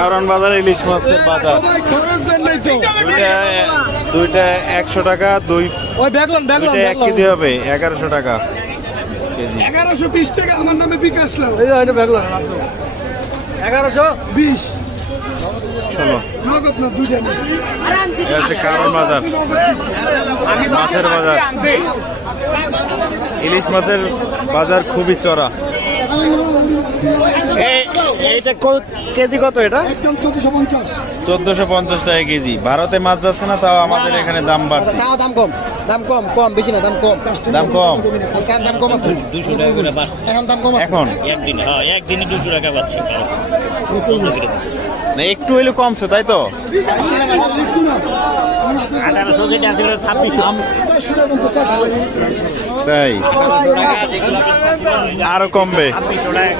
কারণ বাজার ইলিশ মাছের বাজার দুইটা 100 টাকা, দুইটা 1 কেজি হবে 1100 টাকা কেজি। 1120 টাকা আমার নামে বিকাশ লাও। 1120 শোনো, নগদ না দুইটা না। এটা হচ্ছে কারণ বাজার, মাছের বাজার। ইলিশ মাছের বাজার খুবই চড়া। এইটা কেজি কত? এটা একদম 1450। 1450 টাকা কেজি। ভারতে মাছ যাচ্ছে না, তাও আমাদের এখানে দাম বাড়ছে। তাও দাম কম, কম বেশি না, দাম কম। দাম কম আজকাল দাম কম আছে, 200 টাকা করে বাড়ছে এখন দাম কম আছে। এখন একদিনে। হ্যাঁ, একদিনে 200 টাকা বাড়ছে। না, একটু হইলে কমছে, তাই তো? একটু না। 1800 কেজি আছে 2600। 400 টাকা বলতে 400। তাই আরো কমবে। 2600 টাকা।